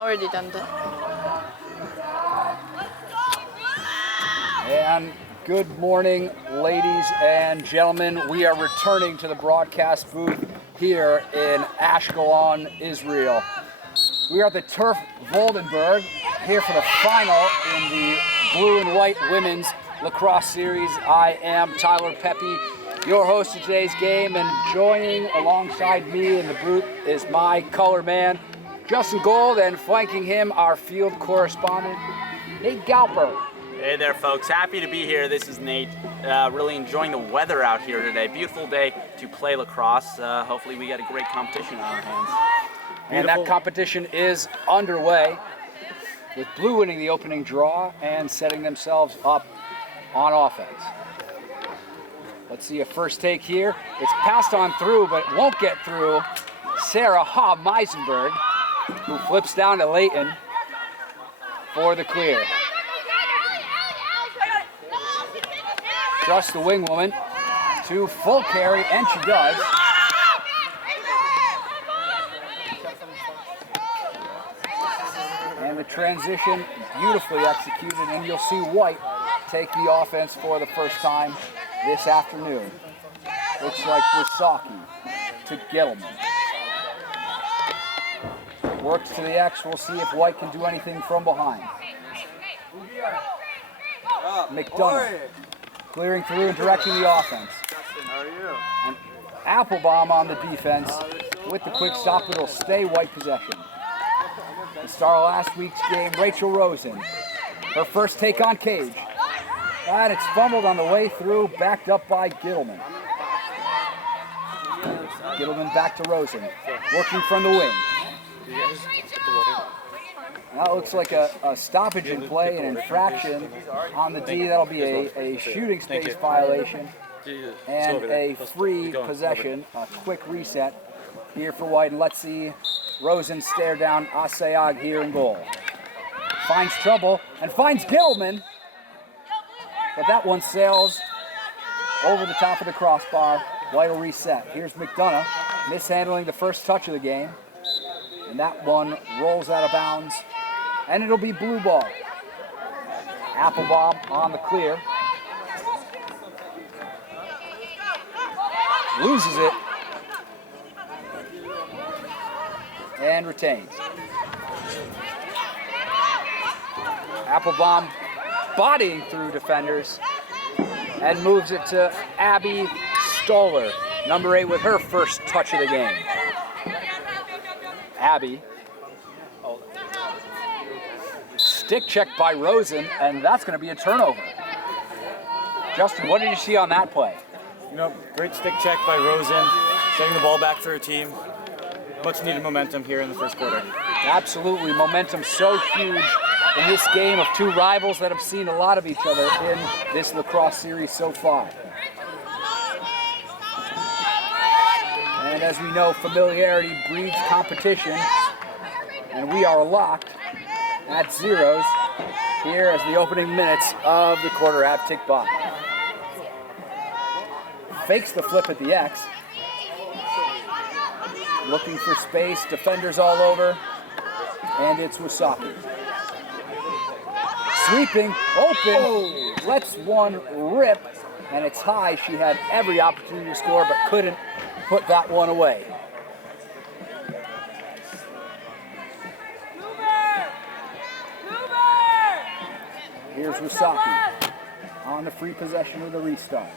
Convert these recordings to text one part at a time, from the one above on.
Already done that. And good morning, ladies and gentlemen. We are returning to the broadcast booth here in Ashkelon, Israel. We are at the Turf Voldenberg here for the final in the blue and white women's lacrosse series. I am Tyler Pepe, your host of today's game, and joining alongside me in the booth is my color man, Justin Gold, and flanking him, our field correspondent, Nate Galper. Hey there, folks. Happy to be here. This is Nate. Really enjoying the weather out here today. Beautiful day to play lacrosse. Hopefully we get a great competition on our hands. And that competition is underway, with Blue winning the opening draw and setting themselves up on offense. Let's see a first take here. It's passed on through, but it won't get through Sarah Meisenberg, who flips down to Leighton for the clear. Trust the wing woman to full carry, and she does. And the transition beautifully executed, and you'll see White take the offense for the first time this afternoon. Looks like Wysocki to Gittleman. Works to the X. We'll see if White can do anything from behind. McDonough clearing through and directing the offense. And Applebaum on the defense with the quick stop. It'll stay White possession. The star of last week's game, Rachel Rosen. Her first take on Cage. And it's fumbled on the way through, backed up by Gittleman. Gittleman back to Rosen, working from the wing. That looks like a stoppage in play, an infraction on the D. That'll be a shooting space violation and a free possession, a quick reset here for White. And let's see Rosen stare down Asayag here in goal. Finds trouble and finds Gittleman, but that one sails over the top of the crossbar. White will reset. Here's McDonough mishandling the first touch of the game. And that one rolls out of bounds, and it'll be blue ball. Applebaum on the clear. Loses it. And retains. Applebaum bodying through defenders and moves it to Abby Stoller, number 8, with her first touch of the game. Abby. Stick check by Rosen, and that's going to be a turnover. Justin, what did you see on that play? Great stick check by Rosen, getting the ball back for her team. Much needed momentum here in the first quarter. Absolutely, momentum so huge in this game of two rivals that have seen a lot of each other in this lacrosse series so far. And as we know, familiarity breeds competition, and we are locked at zeros here as the opening minutes of the quarter have ticked by. Fakes the flip at the X. Looking for space, defenders all over, and it's Wysocki. Sweeping, open, lets one rip, and it's high. She had every opportunity to score, but couldn't put that one away. Here's Wysocki on the free possession of the restart.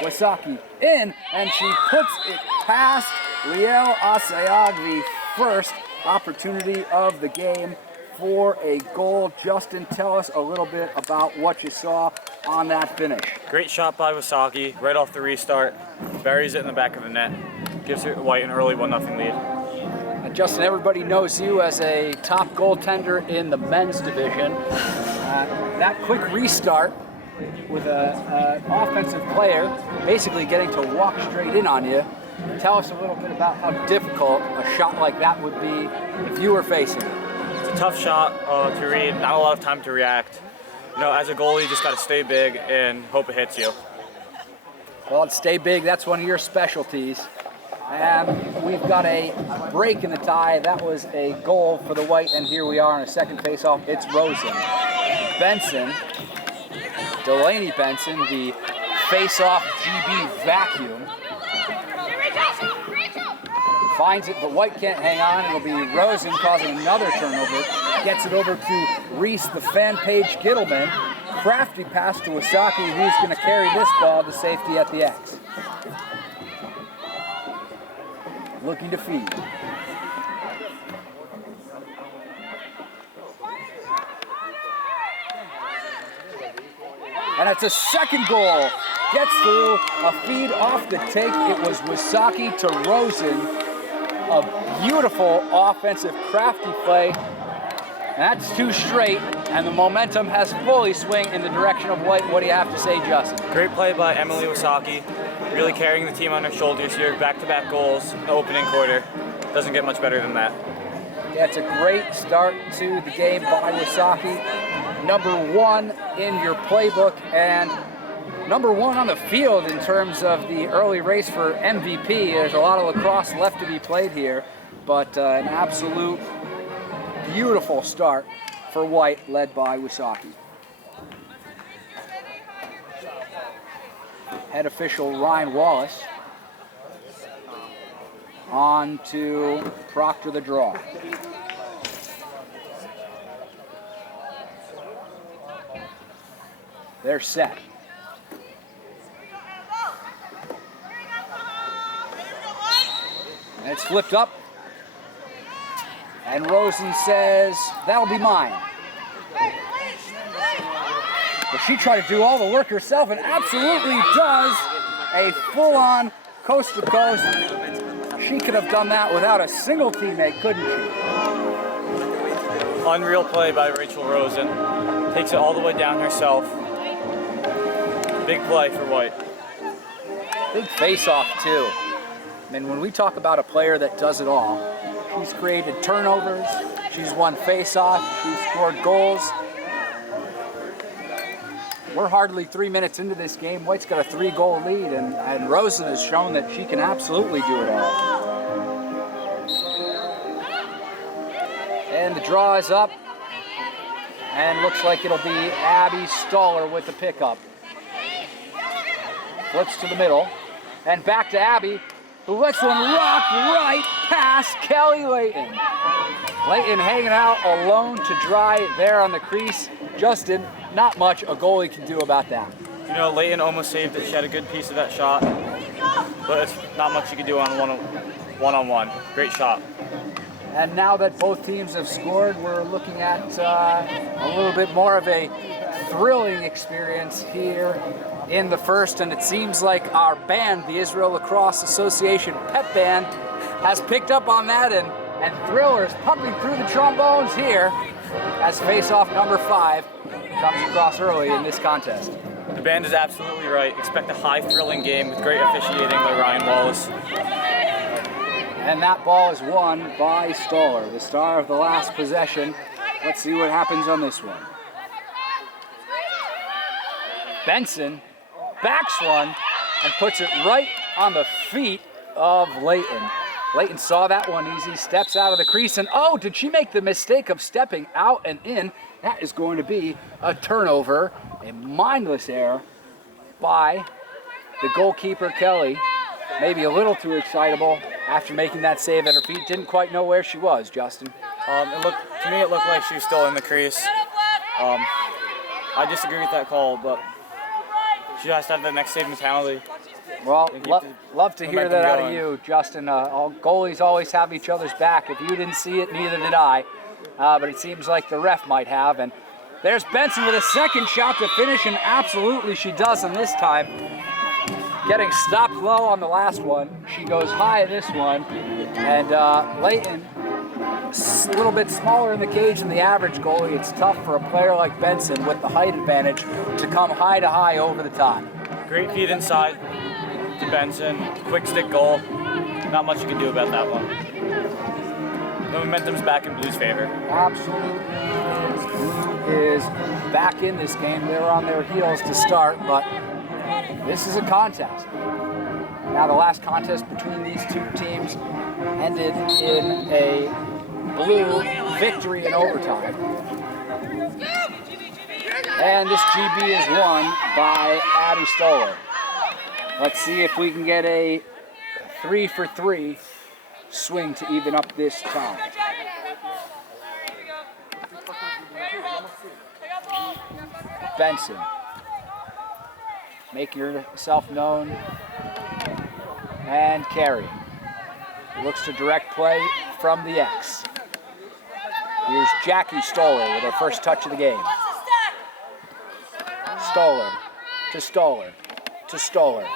Wysocki in, and she puts it past Liel Asayag, the first opportunity of the game for a goal. Justin, tell us a little bit about what you saw on that finish. Great shot by Wysocki, right off the restart. Buries it in the back of the net. Gives White an early 1-0 lead. And Justin, everybody knows you as a top goaltender in the men's division. That quick restart with an offensive player basically getting to walk straight in on you. Tell us a little bit about how difficult a shot like that would be if you were facing it. It's a tough shot to read, not a lot of time to react. As a goalie, you just got to stay big and hope it hits you. Well, stay big, that's one of your specialties. And we've got a break in the tie. That was a goal for the white, and here we are on a second face-off. It's Rosen. Benson, Delaney Benson, the face-off GB vacuum. Finds it, but white can't hang on. It'll be Rosen causing another turnover. Gets it over to Reese, the fan page Gittleman. Crafty pass to Wasaki, who's going to carry this ball to safety at the X. Looking to feed. And it's a second goal. Gets through, a feed off the take. It was Wasaki to Rosen. A beautiful offensive crafty play. And that's 2 straight, and the momentum has fully swung in the direction of white. What do you have to say, Justin? Great play by Emily Wasaki, really carrying the team on her shoulders here. Back-to-back goals in the opening quarter. Doesn't get much better than that. Yeah, it's a great start to the game by Wasaki. Number 1 in your playbook, and number 1 on the field in terms of the early race for MVP. There's a lot of lacrosse left to be played here, but an absolute beautiful start for white, led by Wasaki. Head official Ryan Wallace on to Proctor the draw. They're set. And it's flipped up. And Rosen says, that'll be mine. But she tried to do all the work herself and absolutely does. A full-on coast-to-coast. She could have done that without a single teammate, couldn't she? Unreal play by Rachel Rosen. Takes it all the way down herself. Big play for white. Big face-off, too. I mean, when we talk about a player that does it all, she's created turnovers, she's won face-off, she's scored goals. We're hardly 3 minutes into this game. White's got a 3-goal lead, and Rosen has shown that she can absolutely do it all. And the draw is up, and looks like it'll be Abby Stoller with the pickup. Flips to the middle, and back to Abby, who lets one rock right past Kelly Layton. Layton hanging out alone to dry there on the crease. Justin, not much a goalie can do about that. You know, Layton almost saved it. She had a good piece of that shot, but it's not much you can do on one-on-one. Great shot. And now that both teams have scored, we're looking at a little bit more of a thrilling experience here in the first, and it seems like our band, the Israel Lacrosse Association pep band, has picked up on that, and Thriller's pumping through the trombones here as face-off number 5 comes across early in this contest. The band is absolutely right. Expect a high thrilling game with great officiating by Ryan Wallace. And that ball is won by Stoller, the star of the last possession. Let's see what happens on this one. Benson backs one and puts it right on the feet of Layton. Layton saw that one easy, steps out of the crease, and oh, did she make the mistake of stepping out and in? That is going to be a turnover, a mindless error by the goalkeeper, Kelly. Maybe a little too excitable after making that save at her feet. Didn't quite know where she was, Justin. To me, it looked like she was still in the crease. I disagree with that call, but she has to have the next save mentality. Well, love to hear that out of you, Justin. All goalies always have each other's back. If you didn't see it, neither did I. But it seems like the ref might have. And there's Benson with a second shot to finish, and absolutely she doesn't this time. Getting stopped low on the last one. She goes high this one. And Layton, a little bit smaller in the cage than the average goalie. It's tough for a player like Benson with the height advantage to come high to high over the top. Great feed inside to Benson. Quick stick goal. Not much you can do about that one. The momentum's back in Blue's favor. Absolutely. Blue is back in this game. They're on their heels to start, but this is a contest. Now the last contest between these two teams ended in a blue victory in overtime. And this GB is won by Abby Stoller. Let's see if we can get a 3-for-3 swing to even up this tie. Benson, make yourself known and carry. Looks to direct play from the X. Here's Jackie Stoller with her first touch of the game. Stoller to Stoller to Stoller.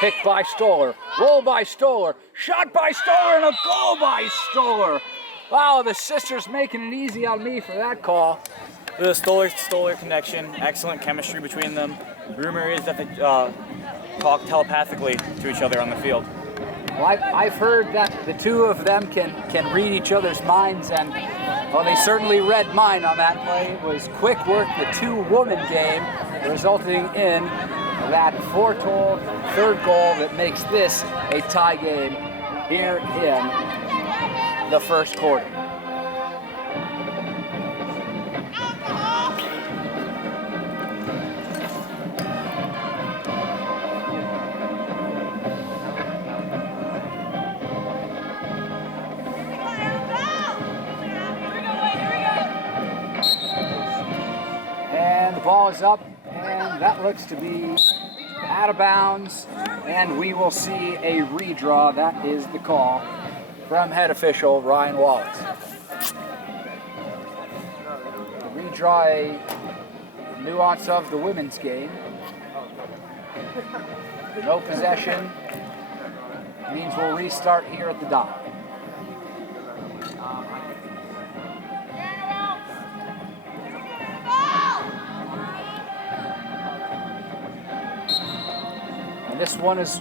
Pick by Stoller, roll by Stoller, shot by Stoller, and a goal by Stoller. Wow, the sisters making it easy on me for that call. The Stoller connection, excellent chemistry between them. Rumor is that they talk telepathically to each other on the field. Well, I've heard that the two of them can read each other's minds, and well, they certainly read mine on that play. It was quick work, the two-woman game, resulting in that foretold third goal that makes this a tie game here in the first quarter. And the ball is up, and that looks to be out of bounds, and we will see a redraw. That is the call from head official Ryan Wallace. The redraw, a nuance of the women's game. No possession means we'll restart here at the dot. And this one is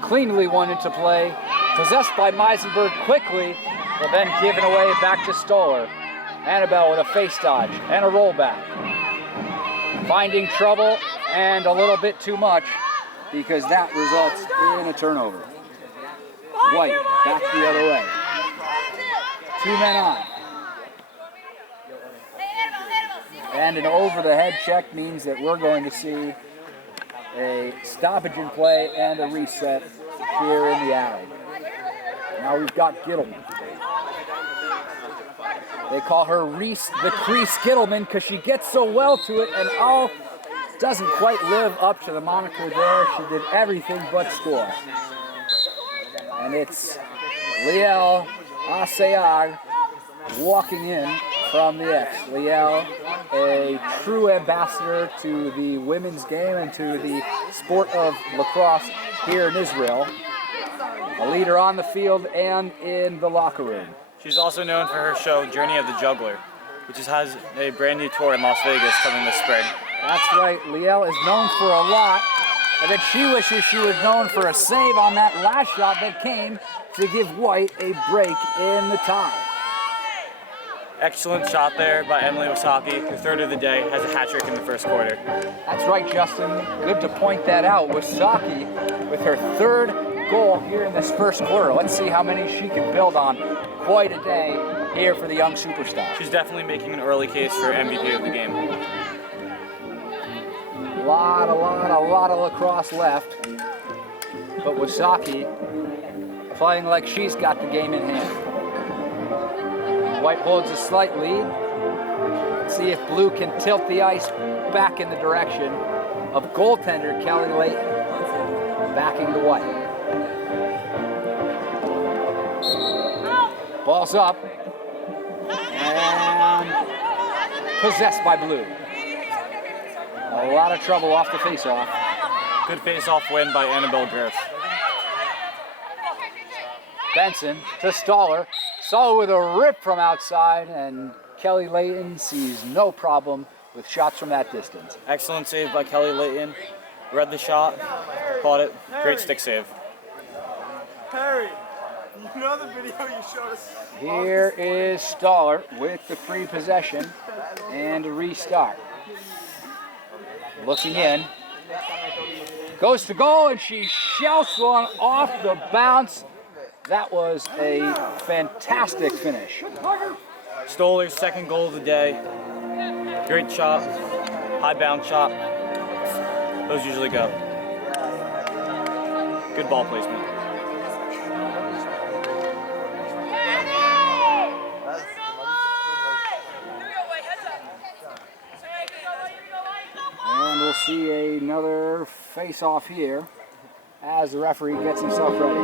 cleanly won into play. Possessed by Meisenberg quickly, but then given away back to Stoller. Annabelle with a face dodge and a rollback. Finding trouble and a little bit too much because that results in a turnover. White back the other way. 2 men on. And an over-the-head check means that we're going to see a stoppage in play and a reset here in the alley. Now we've got Gittleman. They call her Reese the Crease Gittleman because she gets so well to it and doesn't quite live up to the moniker there. She did everything but score. And it's Liel Asayag walking in from the X. Liel, a true ambassador to the women's game and to the sport of lacrosse here in Israel. A leader on the field and in the locker room. She's also known for her show Journey of the Juggler, which has a brand new tour in Las Vegas coming this spring. That's right, Liel is known for a lot, and then she wishes she was known for a save on that last shot that came to give White a break in the tie. Excellent shot there by Emily Wasaki, her third of the day, has a hat trick in the first quarter. That's right, Justin. Good to point that out. Wasaki with her third goal here in this first quarter. Let's see how many she can build on. Quite a day here for the young superstar. She's definitely making an early case for MVP of the game. A lot of lacrosse left. But Wasaki playing like she's got the game in hand. White holds a slight lead. Let's see if Blue can tilt the ice back in the direction of goaltender Kelly Layton, backing the White. Ball's up, and possessed by Blue. A lot of trouble off the face-off. Good face-off win by Annabelle Gross. Benson to Stoller. Stoller with a rip from outside, and Kelly Layton sees no problem with shots from that distance. Excellent save by Kelly Layton. Read the shot, caught it. Great stick save. Harry, you know the video you showed us? Here is Stoller with the free possession and a restart. Looking in. Goes to goal, and she shouts one off the bounce. That was a fantastic finish. Stoller's second goal of the day. Great shot, high bounce shot. Those usually go. Good ball placement. And we'll see another face-off here as the referee gets himself ready.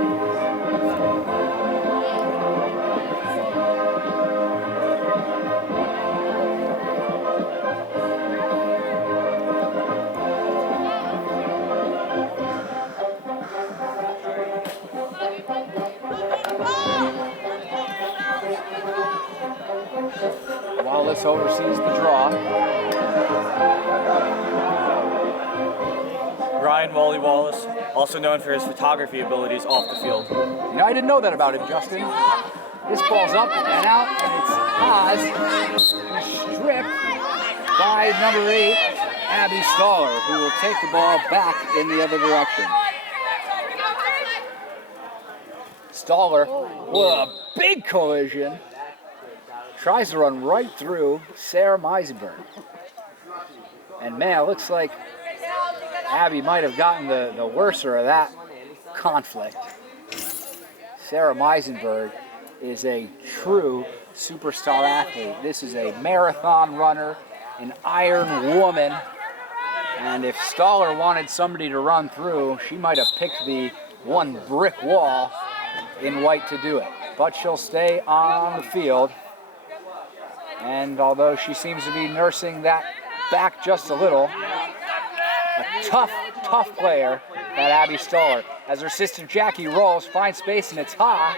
Wallace oversees the draw. Ryan Wally Wallace, also known for his photography abilities off the field. You know, I didn't know that about him, Justin. This ball's up and out, and it's Oz stripped by number 8, Abby Staller, who will take the ball back in the other direction. Staller, with a big collision, tries to run right through Sarah Meisenberg. And man, it looks like Abby might have gotten the worser of that conflict. Sarah Meisenberg is a true superstar athlete. This is a marathon runner, an iron woman, and if Staller wanted somebody to run through, she might have picked the one brick wall in white to do it. But she'll stay on the field, and although she seems to be nursing that back just a little, a tough player, that Abby Staller. As her sister Jackie rolls, finds space, and it's high.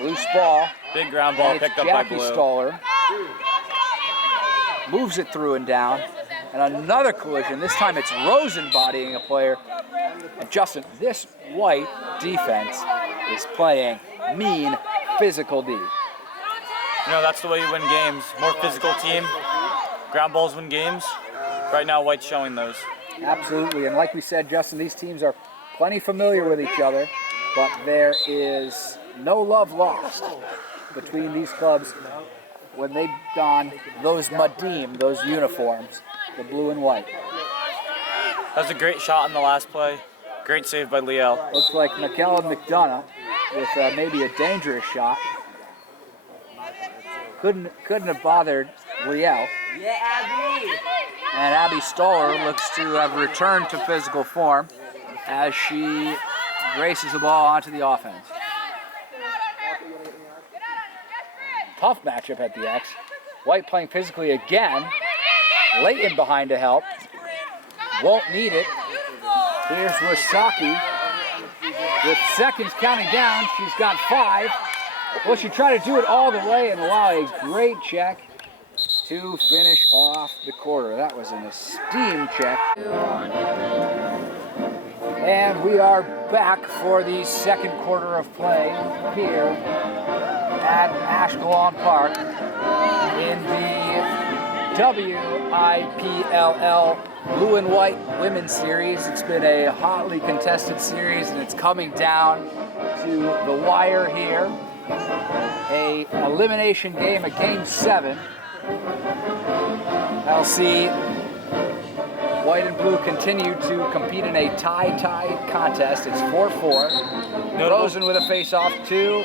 Loose ball. Big ground ball picked up by Jackie Blue. Staller. Moves it through and down. And another collision. This time it's Rosen bodying a player. And Justin, this white defense is playing mean physical D. You know, that's the way you win games. More physical team. Ground balls win games. Right now, White's showing those. Absolutely, and like we said, Justin, these teams are plenty familiar with each other, but there is no love lost between these clubs when they don those Madim, those uniforms, the blue and white. That was a great shot in the last play. Great save by Liel. Looks like McKellen McDonough with maybe a dangerous shot. Couldn't have bothered Liel. Yeah, Abby! And Abby Staller looks to have returned to physical form as she graces the ball onto the offense. Tough matchup at the X. White playing physically again. Leighton behind to help. Won't need it. Here's Wasaki. With seconds counting down, she's got 5. Well, she tried to do it all the way, and wow, a great check to finish off the quarter. That was an esteemed check. And we are back for the second quarter of play here at Ashkelon Park in the WIPLL Blue and White Women's Series. It's been a hotly contested series, and it's coming down to the wire here. A elimination game, a game 7. That'll see White and Blue continue to compete in a tie contest. It's 4-4. Rosen with a face-off, 2.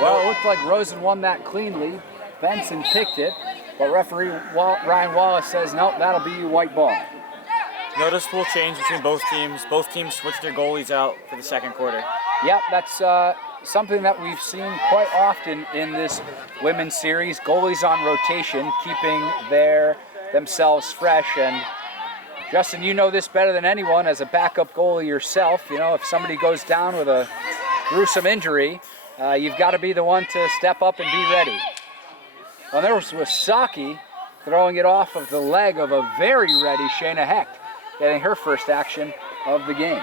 Well, it looked like Rosen won that cleanly. Benson picked it, but referee Ryan Wallace says, nope, that'll be white ball. Noticeable change between both teams. Both teams switched their goalies out for the second quarter. Yep, that's something that we've seen quite often in this women's series. Goalies on rotation, keeping themselves fresh. And Justin, you know this better than anyone as a backup goalie yourself. You know, if somebody goes down with a gruesome injury, you've got to be the one to step up and be ready. Well, there was Wasaki throwing it off of the leg of a very ready Shayna Hecht, getting her first action of the game.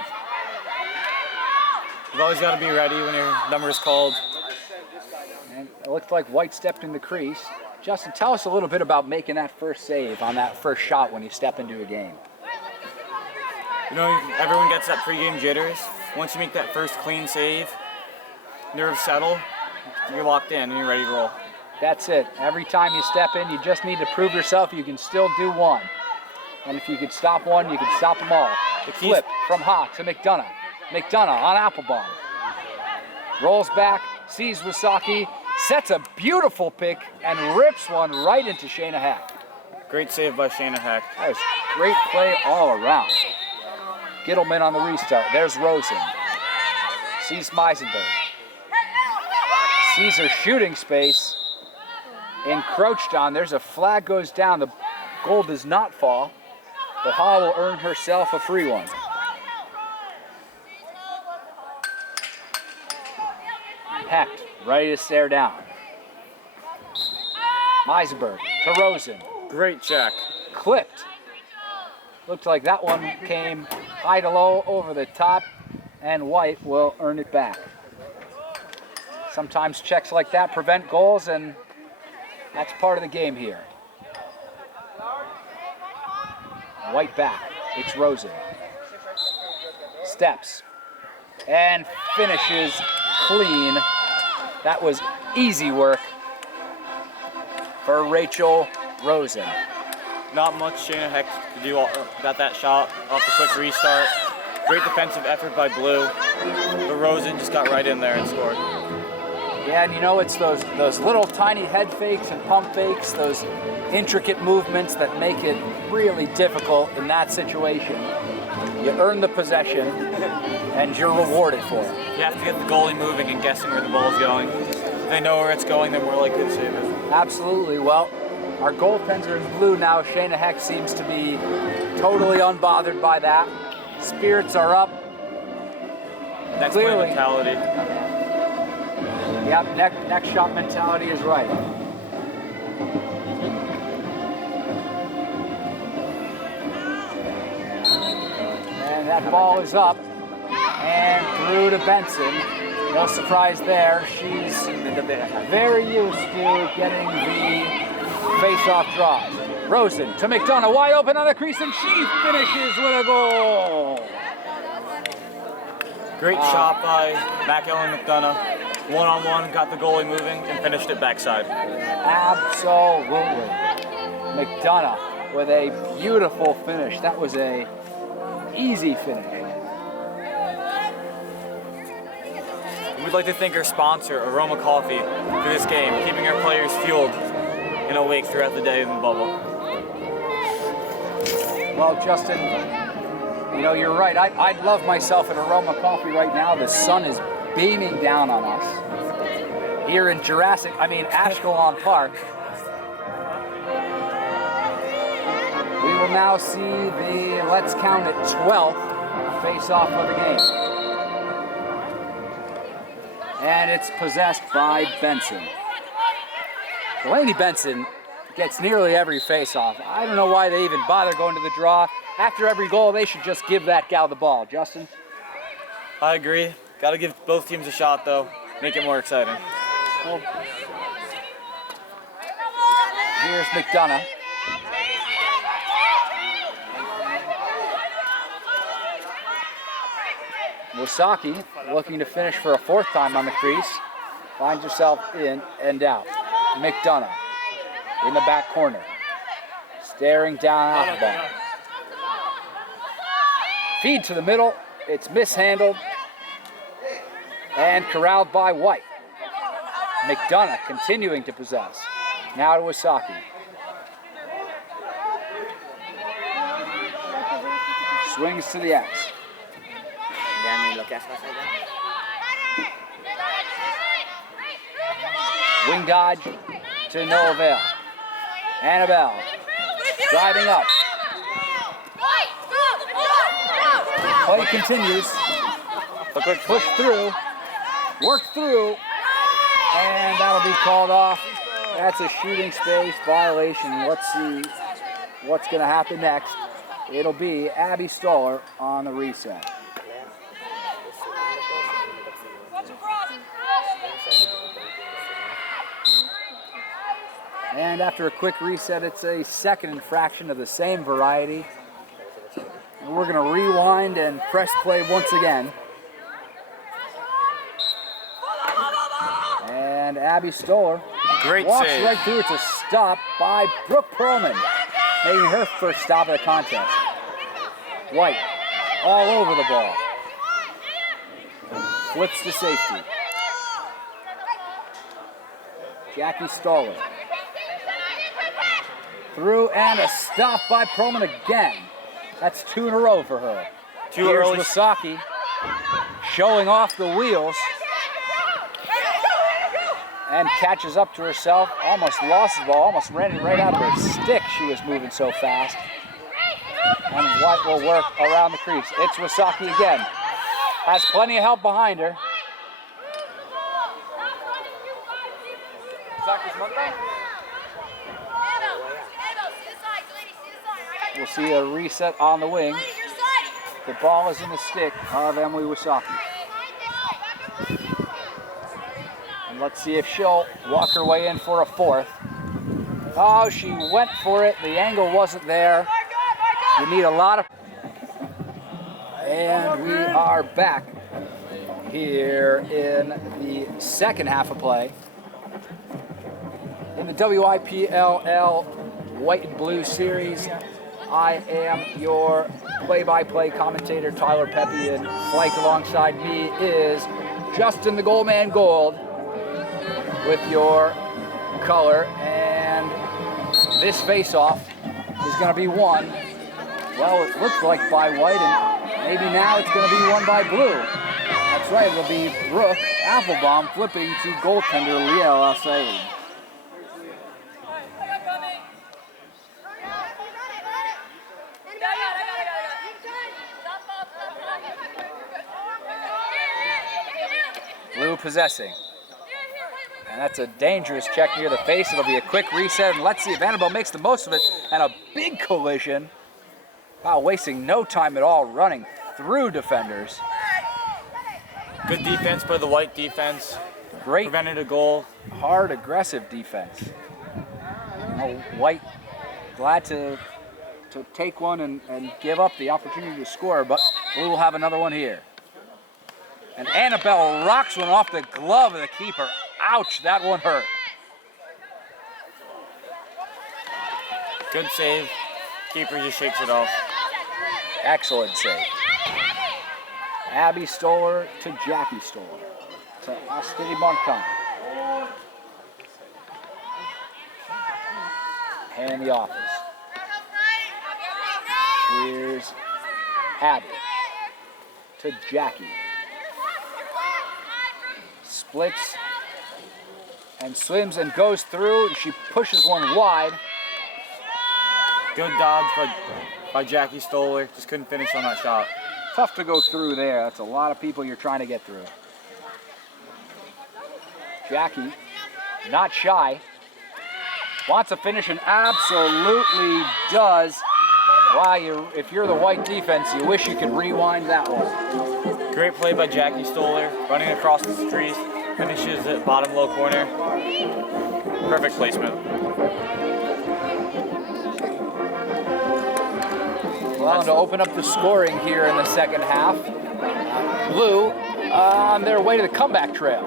You've always got to be ready when your number is called. And it looked like White stepped in the crease. Justin, tell us a little bit about making that first save on that first shot when you step into a game. You know, everyone gets that pregame jitters. Once you make that first clean save, nerves settle, you're locked in and you're ready to roll. That's it. Every time you step in, you just need to prove yourself you can still do one. And if you could stop one, you could stop them all. The flip from Ha to McDonough. McDonough on Applebaum. Rolls back, sees Wysocki, sets a beautiful pick, and rips one right into Shayna Heck. Great save by Shayna Heck. That was great play all around. Gittleman on the restart. There's Rosen. Sees Meisenberg. Sees her shooting space. Encroached on. There's a flag goes down. The goal does not fall. But Ha will earn herself a free one. Hecht, ready to stare down. Meisenberg to Rosen. Great check. Clipped. Looked like that one came high to low over the top, and White will earn it back. Sometimes checks like that prevent goals, and that's part of the game here. White back. It's Rosen. Steps. And finishes clean. That was easy work for Rachel Rosen. Not much Shayna Heck to do. Got that shot off the quick restart. Great defensive effort by Blue. But Rosen just got right in there and scored. Yeah, and you know, it's those little tiny head fakes and pump fakes, those intricate movements that make it really difficult in that situation. You earn the possession, and you're rewarded for it. You have to get the goalie moving and guessing where the ball is going. If they know where it's going, they're more likely to save it. Absolutely. Well, our goaltender in blue now, Shayna Heck, seems to be totally unbothered by that. Spirits are up. Next Clearly. play mentality. Yep, next shot mentality is right. And that ball is up and through to Benson. No surprise there. She's very used to getting the face-off draws. Rosen to McDonough, wide open on the crease, and she finishes with a goal. Great shot by McEllen McDonough. One-on-one, got the goalie moving, and finished it backside. Absolutely. McDonough with a beautiful finish. That was a easy finish. We'd like to thank our sponsor, Aroma Coffee, for this game, keeping our players fueled and awake throughout the day in the bubble. Well, Justin, you know, you're right. I'd love myself an Aroma Coffee right now. The sun is beaming down on us here in Ashkelon Park. We will now see the, let's count it, 12th face-off of the game. And it's possessed by Benson. Delaney Benson gets nearly every face-off. I don't know why they even bother going to the draw. After every goal, they should just give that gal the ball. Justin? I agree. Got to give both teams a shot, though. Make it more exciting. Well, here's McDonough. Wysocki, looking to finish for a fourth time on the crease, finds herself in and out. McDonough in the back corner, staring down Applebaum. Feed to the middle, it's mishandled and corralled by White. McDonough continuing to possess. Now to Wysocki. Swings to the X. Wing dodge to no avail. Annabelle driving up. Play continues. A quick push through, work through, and that'll be called off. That's a shooting space violation. Let's see what's going to happen next. It'll be Abby Stoller on the reset. And after a quick reset, it's a second infraction of the same variety. And we're going to rewind and press play once again. And Abby Stoller Great walks save. right through. It's a stop by Brooke Perlman, making her first stop of the contest. White all over the ball. Flips to safety. Jackie Stoller. Through and a stop by Perlman again. That's 2 in a row for her. Too Here's early. Wasaki showing off the wheels. And catches up to herself, almost lost the ball, almost ran it right out of her stick. She was moving so fast. And White will work around the crease. It's Wasaki again. Has plenty of help behind her. We'll see a reset on the wing. The ball is in the stick of Emily Wasaki. And let's see if she'll walk her way in for a fourth. Oh, she went for it. The angle wasn't there. You need a lot of... And we are back here in the second half of play. In the WIPLL White and Blue Series, I am your play-by-play commentator, Tyler Pepe, and flanked alongside me is Justin the Goldman Gold with your color. And this face-off is going to be won, well, it looks like by White, and maybe now it's going to be won by Blue. That's right, it'll be Brooke Applebaum flipping to goaltender Liel Al-Said. Blue possessing. And that's a dangerous check near the face. It'll be a quick reset, and let's see if Annabelle makes the most of it. And a big collision. Wow, wasting no time at all, running through defenders. Good defense by the White defense. Great, Prevented a goal. hard, aggressive defense. White glad to take one and give up the opportunity to score, but Blue will have another one here. And Annabelle rocks one off the glove of the keeper. Ouch, that one hurt. Good save. Keeper just shakes it off. Excellent save. Abby Stoller to Jackie Stoller to Astrid Martin. And the office. Here's Abby to Jackie. Splits and swims and goes through. She pushes one wide. Good dodge by Jackie Stoller. Just couldn't finish on that shot. Tough to go through there. That's a lot of people you're trying to get through. Jackie, not shy. Wants to finish and absolutely does. Wow, if you're the White defense, you wish you could rewind that one. Great play by Jackie Stoller. Running across the crease. Finishes at bottom low corner. Perfect placement. Well, to open up the scoring here in the second half, Blue on their way to the comeback trail.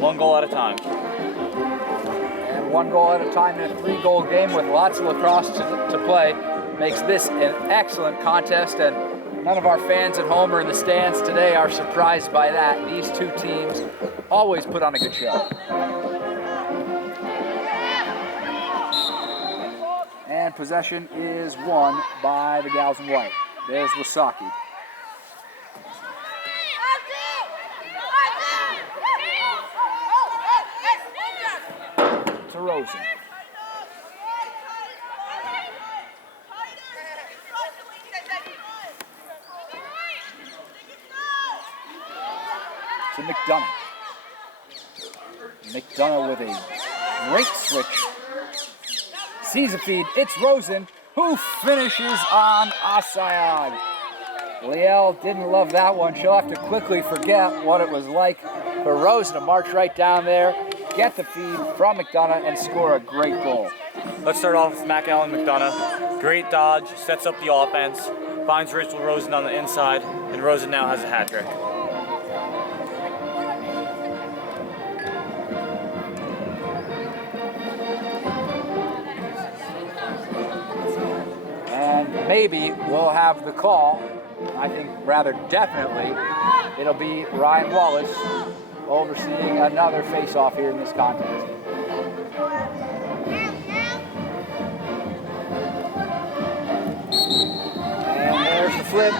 One goal at a time. And one goal at a time in a 3-goal game with lots of lacrosse to play makes this an excellent contest, and none of our fans at home or in the stands today are surprised by that. These two teams always put on a good show. And possession is won by the gals in white. There's Wasaki. To Rosen. To McDonough. McDonough with a great switch. Sees a feed. It's Rosen who finishes on Asayag. Liel didn't love that one. She'll have to quickly forget what it was like for Rosen to march right down there, get the feed from McDonough and score a great goal. Let's start off with Mac Allen McDonough. Great dodge, sets up the offense, finds Rachel Rosen on the inside, and Rosen now has a hat trick. And maybe we'll have the call. I think rather definitely it'll be Ryan Wallace overseeing another face-off here in this contest. And there's the flip.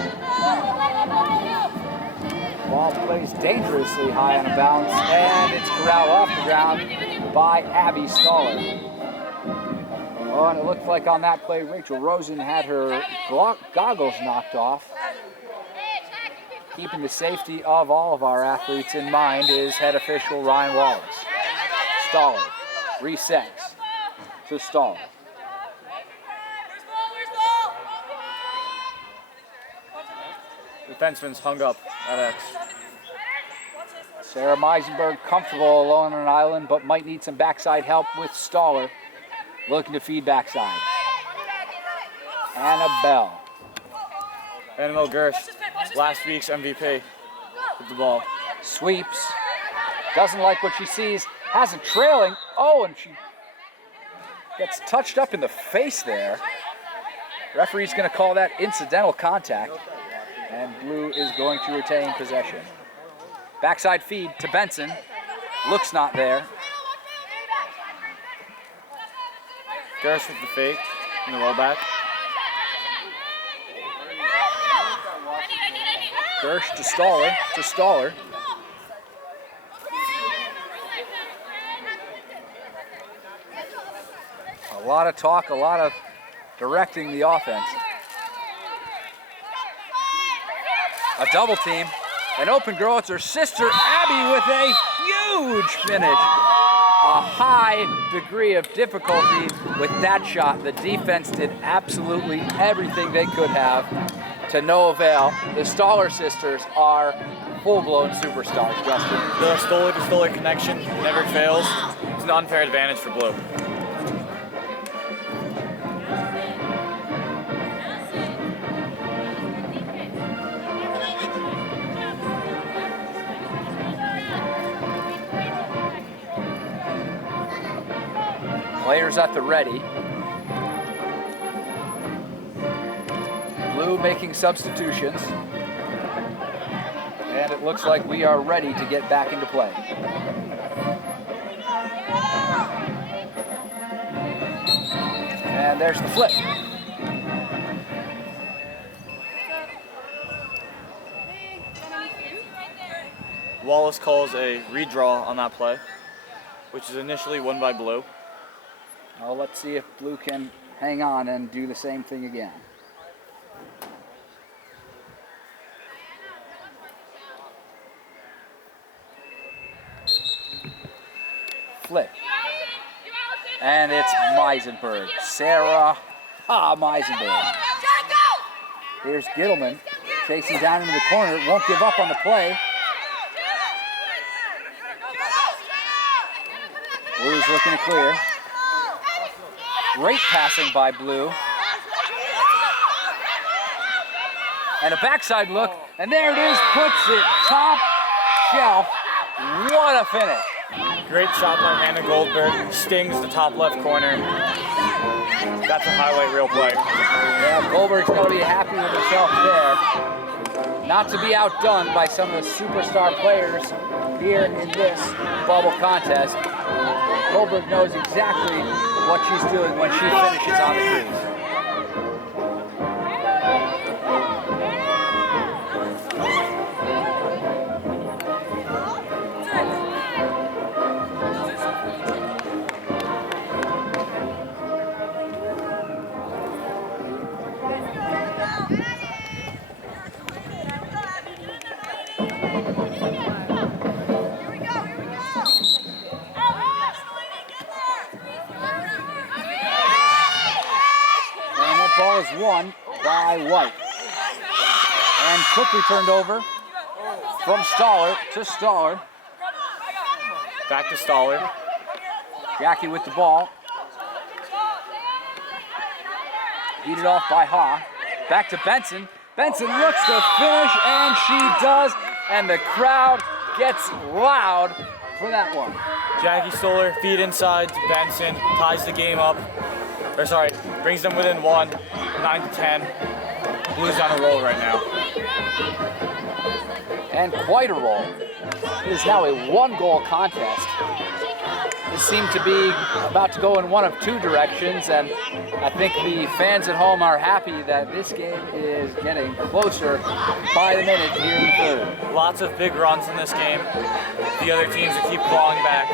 Ball plays dangerously high on a bounce, and it's corralled off the ground by Abby Stoller. Oh, and it looked like on that play, Rachel Rosen had her goggles knocked off. Keeping the safety of all of our athletes in mind is head official Ryan Wallace. Stoller resets to Stoller. Defenseman's hung up at X. Sarah Meisenberg comfortable alone on an island, but might need some backside help with Stoller. Looking to feed backside. Annabelle. Annabelle Gersh, last week's MVP with the ball. Sweeps. Doesn't like what she sees. Has it trailing. Oh, and she gets touched up in the face there. Referee's going to call that incidental contact. And Blue is going to retain possession. Backside feed to Benson. Looks not there. Gersh with the fake in the rollback. Gersh to Stoller, to Stoller. A lot of talk, a lot of directing the offense. A double team, an open girl, it's her sister Abby with a huge finish. A high degree of difficulty with that shot. The defense did absolutely everything they could have to no avail. The Stoller sisters are full-blown superstars, Justin. The Stoller-to-Stoller connection never fails. It's an unfair advantage for Blue. Players at the ready. Blue making substitutions. And it looks like we are ready to get back into play. And there's the flip. Wallace calls a redraw on that play, which is initially won by Blue. Well, let's see if Blue can hang on and do the same thing again. Flip. And it's Meisenberg. Sarah Meisenberg. Here's Gittleman chasing down into the corner. Won't give up on the play. Blue's looking to clear. Great passing by Blue. And a backside look, and there it is, puts it top shelf. What a finish. Great shot by Hannah Goldberg, stings the top left corner. That's a highlight reel play. Yeah, Goldberg's going to be happy with herself there. Not to be outdone by some of the superstar players here in this bubble contest. Goldberg knows exactly what she's doing when she finishes on the crease. Ball is won by White. And quickly turned over from Stoller to Stoller. Back to Stoller. Jackie with the ball. Beaten off by Ha. Back to Benson. Benson looks to finish, and she does. And the crowd gets loud for that one. Jackie Stoller, feed inside to Benson, ties the game up. Or sorry, brings them within 1, 9-10. Blues on a roll right now. And quite a roll. It is now a 1-goal contest. This seemed to be about to go in one of 2 directions, and I think the fans at home are happy that this game is getting closer by the minute here in the third. Lots of big runs in this game. The other teams that keep clawing back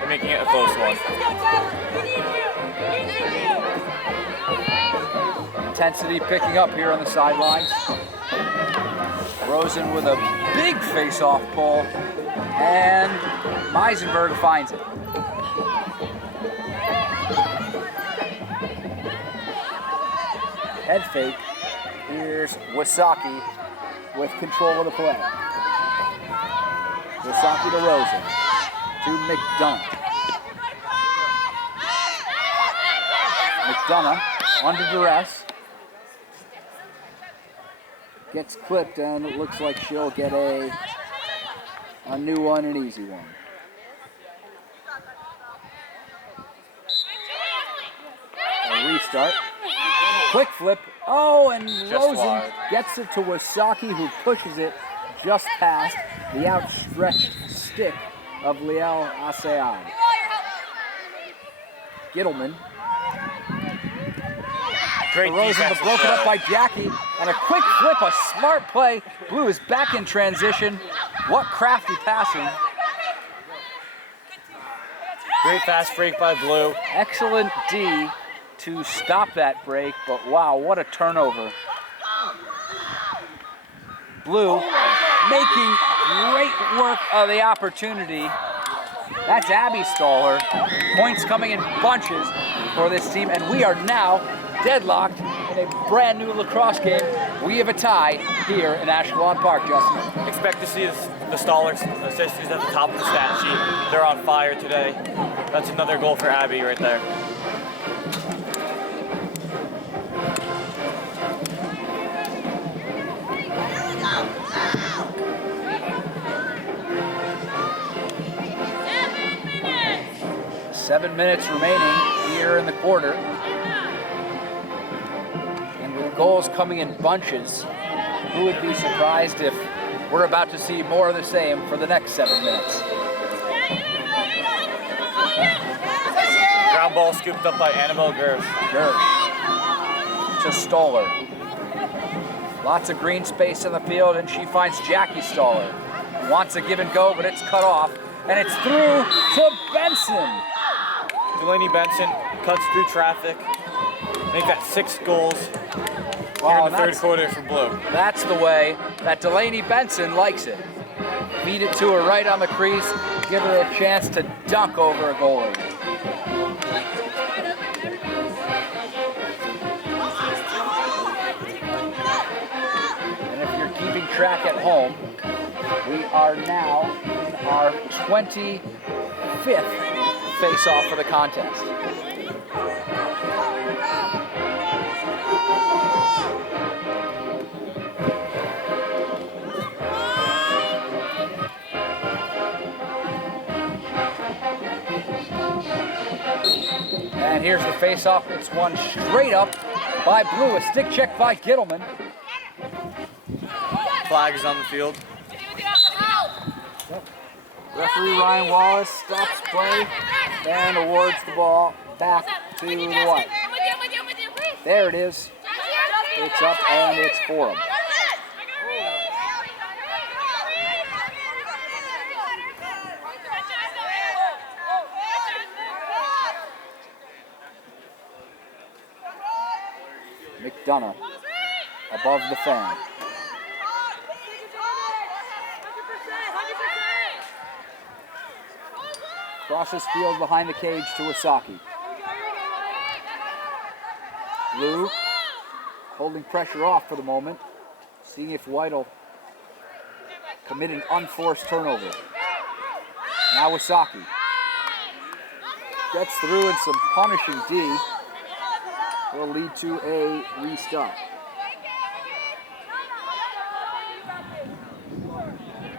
and making it a close one. Intensity picking up here on the sidelines. Rosen with a big face-off pull, and Meisenberg finds it. Head fake. Here's Wasaki with control of the play. Wasaki to Rosen. To McDonough. McDonough under duress. Gets clipped, and it looks like she'll get a new one, an easy one. A restart. Quick flip. Oh, and Rosen gets it to Wasaki, who pushes it just past the outstretched stick of Liel Asead. Gittleman. Great Rosen defensive broken play. up by Jackie, and a quick flip, a smart play. Blue is back in transition. What crafty passing. Great fast break by Blue. Excellent D to stop that break, but wow, what a turnover. Blue making great work of the opportunity. That's Abby Stoller. Points coming in bunches for this team, and we are now deadlocked in a brand new lacrosse game. We have a tie here in Ashkelon Park, Justin. Expect to see the Stoller sisters at the top of the stat sheet. They're on fire today. That's another goal for Abby right there. Seven minutes remaining here in the quarter. And with goals coming in bunches, who would be surprised if we're about to see more of the same for the next 7 minutes? Ground ball scooped up by Annabelle Gersh. To Stoller. Lots of green space in the field, and she finds Jackie Stoller. Wants a give and go, but it's cut off, and it's through to Benson. Delaney Benson cuts through traffic. Make that 6 goals here in the third quarter for Blue. That's the way that Delaney Benson likes it. Feed it to her right on the crease, give her a chance to dunk over a goalie. And if you're keeping track at home, we are now in our 25th face-off for the contest. And here's the face-off. It's won straight up by Blue. A stick check by Gittleman. Flag is on the field. Referee Ryan Wallace stops play and awards the ball back to the white. There it is. It's up and it's for him. McDonough above the fan. Crosses field behind the cage to Wasaki. Blue holding pressure off for the moment, seeing if White will commit an unforced turnover. Now Wasaki. gets through in some punishing D. Will lead to a restart.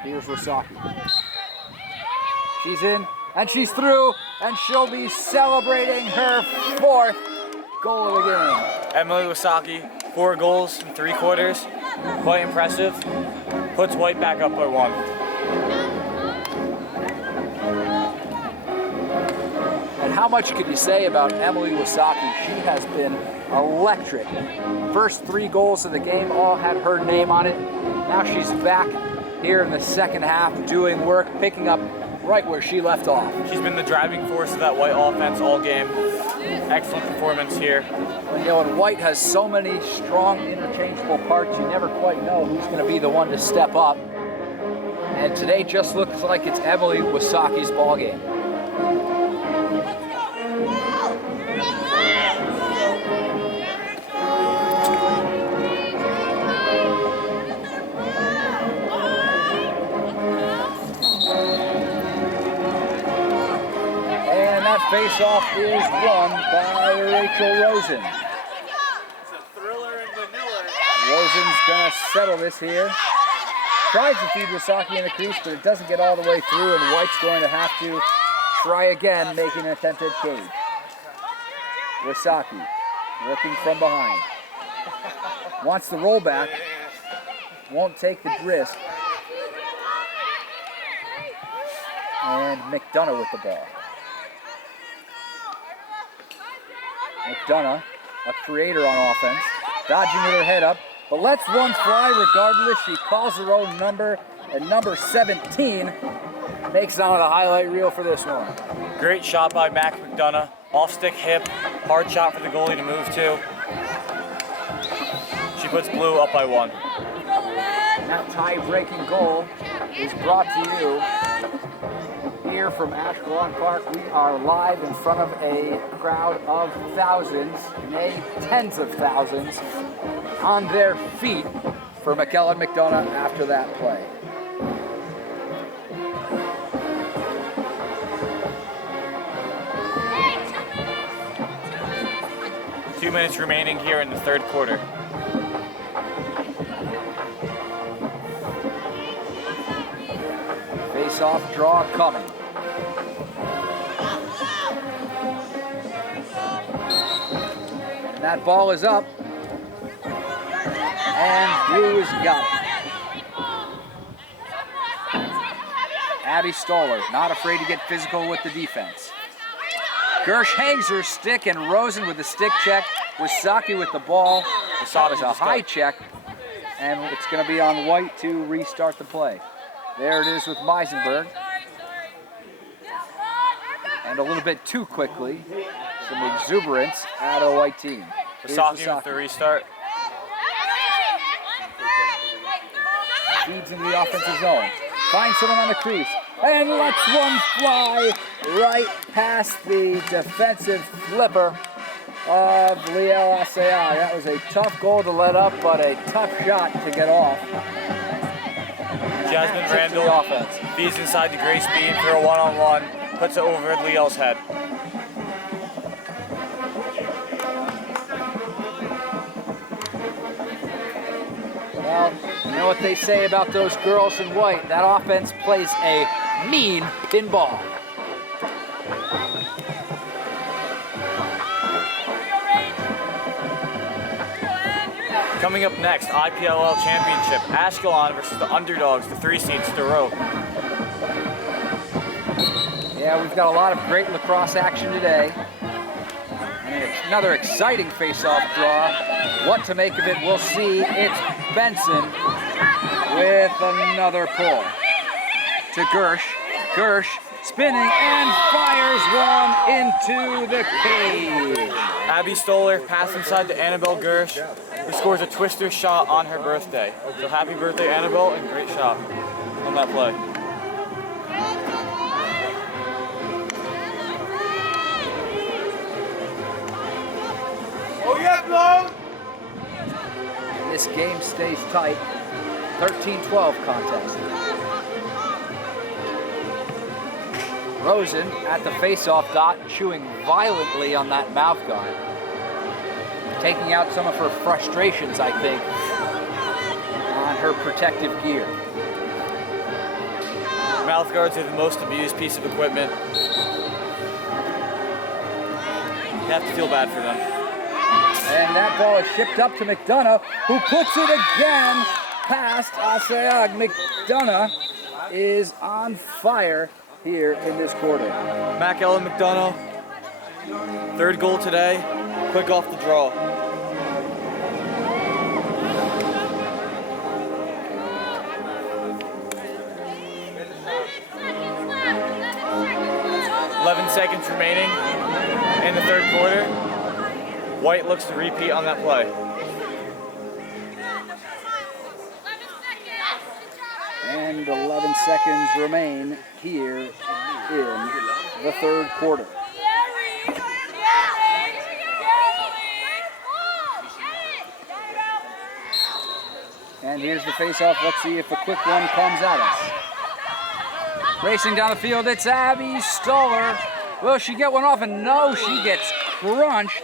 Here's Wasaki. She's in, and she's through, and she'll be celebrating her 4th goal of the game. Emily Wasaki, 4 goals in 3 quarters. Quite impressive. Puts White back up by 1. And how much could you say about Emily Wasaki? She has been electric. First 3 goals of the game all had her name on it. Now she's back here in the second half doing work, picking up right where she left off. She's been the driving force of that White offense all game. Excellent performance here. You know, and White has so many strong interchangeable parts, you never quite know who's going to be the one to step up. And today just looks like it's Emily Wasaki's ball game. And that face-off is won by Rachel Rosen. It's a thriller in vanilla. Rosen's gonna settle this here. Tries to feed Wasaki in the crease, but it doesn't get all the way through, and White's going to have to try again, making an attempt at cage. Wasaki working from behind. Wants the rollback. Won't take the risk. And McDonough with the ball. McDonough, a creator on offense, dodging with her head up, but lets one fly regardless. She calls her own number, and number 17 makes it on the highlight reel for this one. Great shot by Mac McDonough. Off-stick hip, hard shot for the goalie to move to. She puts Blue up by 1. And that tie-breaking goal is brought to you here from Ashkelon Park. We are live in front of a crowd of thousands, nay, tens of thousands, on their feet for McKellen McDonough after that play. Two minutes remaining here in the 3rd quarter. Face-off draw coming. And that ball is up. And Blue's got it. Abby Stoller, not afraid to get physical with the defense. Gersh hangs her stick, and Rosen with the stick check. Wasaki with the ball. That was a high check, and it's going to be on White to restart the play. There it is with Meisenberg. And a little bit too quickly, some exuberance out of the White team. Wasaki with the restart. Feeds in the offensive zone. Finds someone on the crease. And lets one fly right past the defensive flipper of Liel Asayar. That was a tough goal to let up, but a tough shot to get off. Jasmine Randall offense. feeds inside to Grace Bean for a one-on-one, puts it over Liel's head. Well, you know what they say about those girls in white. That offense plays a mean pinball. Coming up next, IPLL Championship, Ashkelon versus the underdogs, the 3 seeds, Thoreau. Yeah, we've got a lot of great lacrosse action today. And another exciting face-off draw. What to make of it, we'll see. It's Benson with another pull to Gersh. Gersh spinning and fires one into the cage. Abby Stoller pass inside to Annabelle Gersh, who scores a twister shot on her birthday. So happy birthday, Annabelle, and great shot on that play. Oh yeah, Blow! This game stays tight. 13-12 contest. Rosen at the face-off dot, chewing violently on that mouth guard. Taking out some of her frustrations, I think, on her protective gear. Mouth guards are the most abused piece of equipment. You have to feel bad for them. And that ball is shipped up to McDonough, who puts it again past Aseag. McDonough is on fire here in this quarter. McEllen McDonough, third goal today, quick off the draw. Seconds remaining in the third quarter. White looks to repeat on that play. And 11 seconds remain here in the third quarter. And here's the face-off. Let's see if a quick one comes at us. Racing down the field, it's Abby Stoller. Will she get one off? And no, she gets crunched.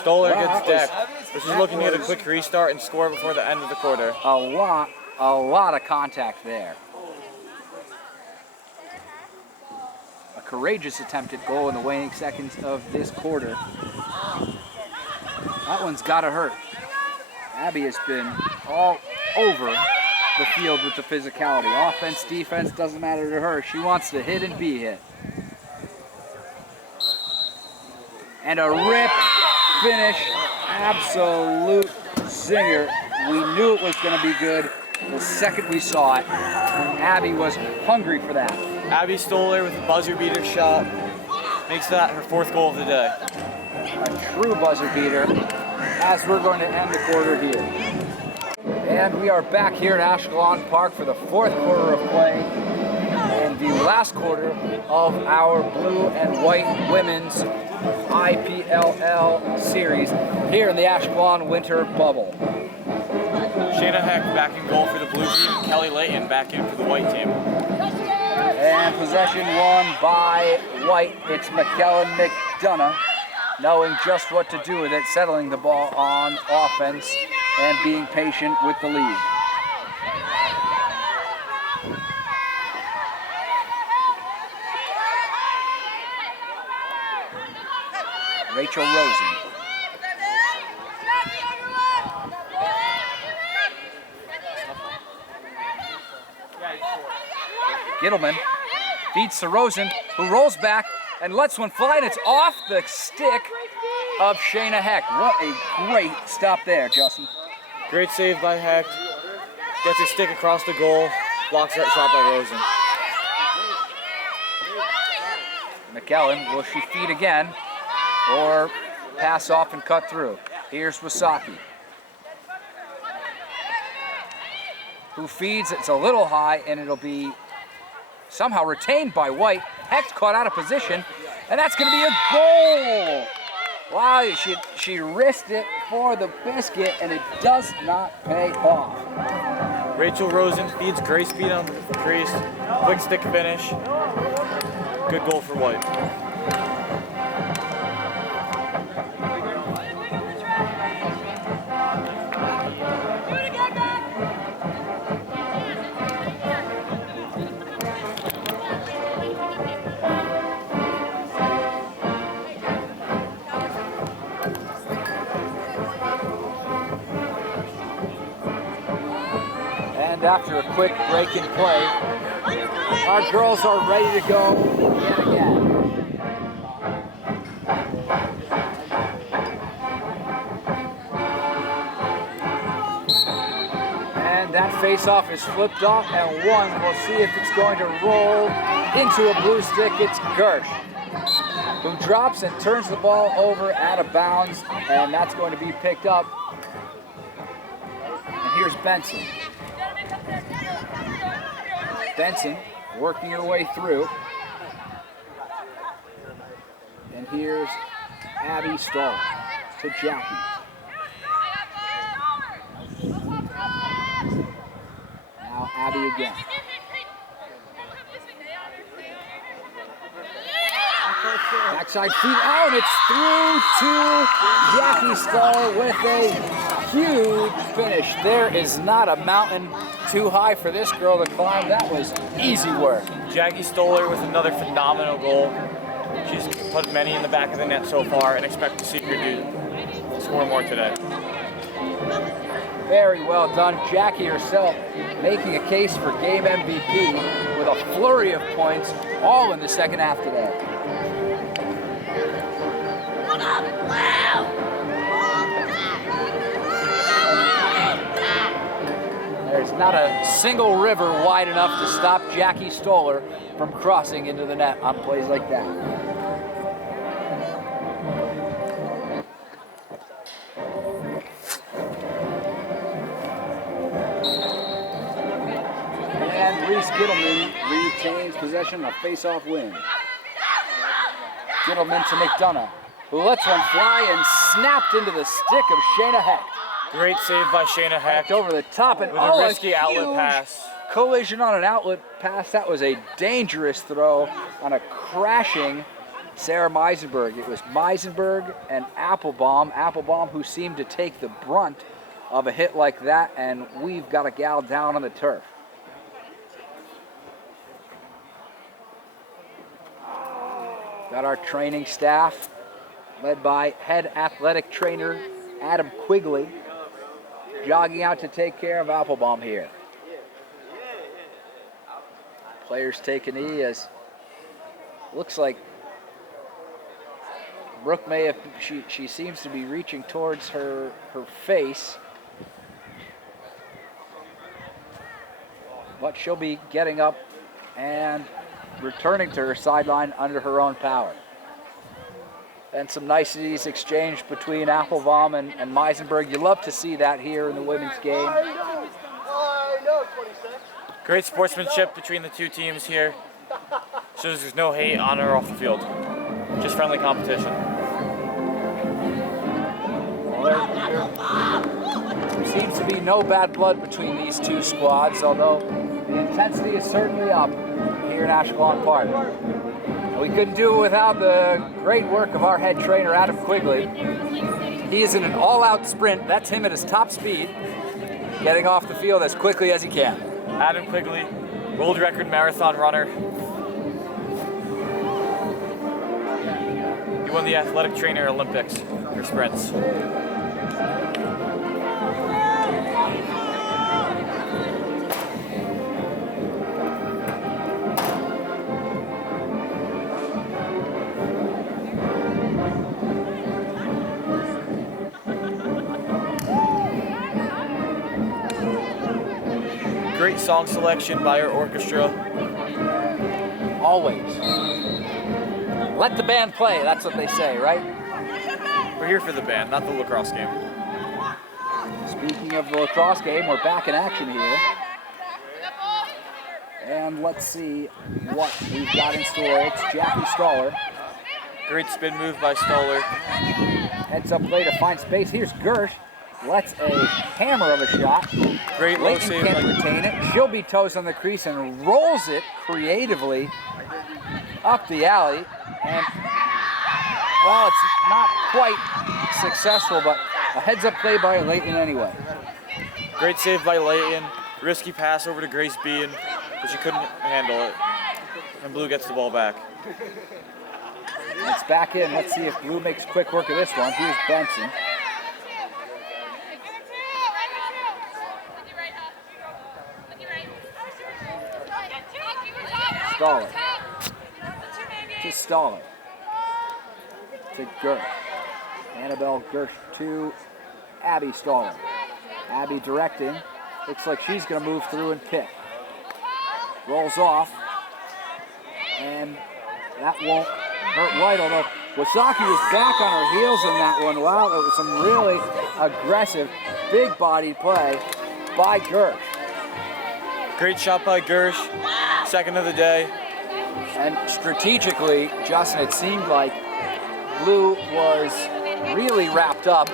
Stoller gets decked. She's looking to get a quick restart and score before the end of the quarter. A lot of contact there. A courageous attempt at goal in the waning seconds of this quarter. That one's gotta hurt. Abby has been all over the field with the physicality. Offense, defense, doesn't matter to her. She wants to hit and be hit. And a rip finish, absolute zinger. We knew it was going to be good the second we saw it. Abby was hungry for that. Abby Stoller with a buzzer beater shot makes that her fourth goal of the day. A true buzzer beater as we're going to end the quarter here. And we are back here at Ashkelon Park for the fourth quarter of play and the last quarter of our blue and white women's IPLL series here in the Ashkelon Winter Bubble. Shayna Heck back in goal for the blue team, Kelly Layton back in for the white team. And possession won by White. It's McKellen McDonough knowing just what to do with it, settling the ball on offense and being patient with the lead. Rachel Rosen. Gittleman beats to Rosen, who rolls back and lets one fly, and it's off the stick of Shayna Heck. What a great stop there, Justin. Great save by Heck. Gets a stick across the goal, blocks that shot by Rosen. McKellen, will she feed again or pass off and cut through? Here's Wasaki, who feeds. It's a little high, and it'll be somehow retained by White. Heck's caught out of position, and that's going to be a goal. Wow, she risked it for the biscuit, and it does not pay off. Rachel Rosen feeds Grace Speed on the crease. Quick stick finish. Good goal for White. And after a quick break in play, our girls are ready to go yet again. And that face-off is flipped off and won. We'll see if it's going to roll into a blue stick. It's Gersh, who drops and turns the ball over out of bounds, and that's going to be picked up. And here's Benson. Benson working her way through. And here's Abby Stahl to Jackie. Now Abby again. Backside feed out, and it's through to Jackie Stoller with a huge finish. There is not a mountain too high for this girl to climb. That was easy work. Jackie Stoller with another phenomenal goal. She's put many in the back of the net so far and expect to see her do score more today. Very well done. Jackie herself making a case for game MVP with a flurry of points, all in the second half today. There's not a single river wide enough to stop Jackie Stoller from crossing into the net on plays like that. Reese Gittleman retains possession of face-off win. Gittleman to McDonough, who lets one fly and snapped into the stick of Shayna Hecht. Great save by Shayna Hecht. Over the top and with a risky outlet pass. Collision on an outlet pass. That was a dangerous throw on a crashing Sarah Meisenberg. It was Meisenberg and Applebaum. Applebaum who seemed to take the brunt of a hit like that, and we've got a gal down on the turf. Got our training staff, led by head athletic trainer Adam Quigley, jogging out to take care of Applebaum here. Players take a knee as looks like Brooke may have, she seems to be reaching towards her face. But she'll be getting up and returning to her sideline under her own power. And some niceties exchanged between Applebaum and Meisenberg. You love to see that here in the women's game. Great sportsmanship between the two teams here. Shows there's no hate on or off the field. Just friendly competition. There seems to be no bad blood between these two squads, although the intensity is certainly up here in Ashkelon Park. We couldn't do it without the great work of our head trainer, Adam Quigley. He is in an all-out sprint. That's him at his top speed, getting off the field as quickly as he can. Adam Quigley, world record marathon runner. He won the athletic trainer Olympics for sprints. Great song selection by our orchestra. Always. Let the band play, that's what they say, right? We're here for the band, not the lacrosse game. Speaking of the lacrosse game, we're back in action here. And let's see what we've got in store. It's Jackie Stoller. Great spin move by Stoller. Heads up play to find space. Here's Gersh. Lets a hammer of a shot. Great low save. Can't retain it. She'll be toes on the crease and rolls it creatively up the alley. And, well, it's not quite successful, but a heads-up play by Leighton anyway. Great save by Leighton. Risky pass over to Grace Bean, but she couldn't handle it. And Blue gets the ball back. It's back in. Let's see if Blue makes quick work of this one. Here's Benson. Stoller. To Stoller. To Gersh. Annabelle Gersh to Abby Stoller. Abby directing. Looks like she's going to move through and pick. Rolls off. And that won't hurt White, although Wasaki was back on her heels in that one. Wow, that was some really aggressive, big-bodied play by Gersh. Great shot by Gersh. Second of the day. And strategically, Justin, it seemed like Blue was really wrapped up.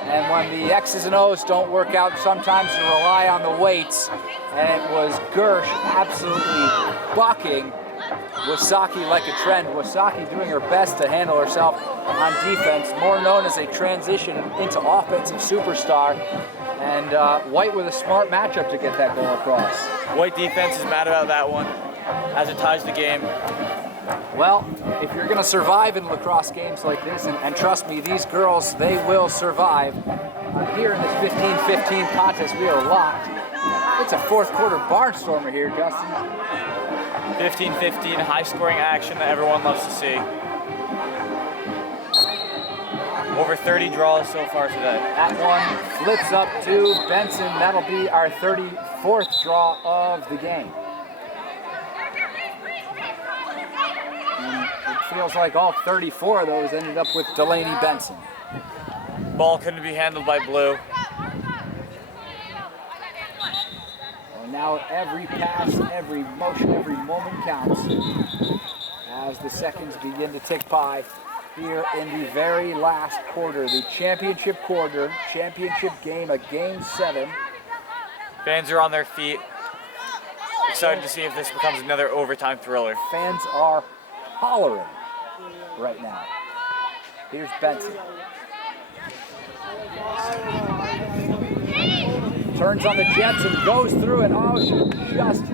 And when the X's and O's don't work out, sometimes you rely on the weights. And it was Gersh absolutely bucking Wasaki like a trend. Wasaki doing her best to handle herself on defense, more known as a transition into offensive superstar. And White with a smart matchup to get that goal across. White defense is mad about that one, as it ties the game. Well, if you're going to survive in lacrosse games like this, and trust me, these girls, they will survive. Here in this 15-15 contest, we are locked. It's a fourth quarter barnstormer here, Justin. 15-15, high-scoring action that everyone loves to see. Over 30 draws so far today. That one flips up to Benson. That'll be our 34th draw of the game. And it feels like all 34 of those ended up with Delaney Benson. Ball couldn't be handled by Blue. Well, now every pass, every motion, every moment counts as the seconds begin to tick by here in the very last quarter, the championship quarter, championship game, a game 7. Fans are on their feet. Excited to see if this becomes another overtime thriller. Fans are hollering right now. Here's Benson. Turns on the Jets and goes through and oh, she just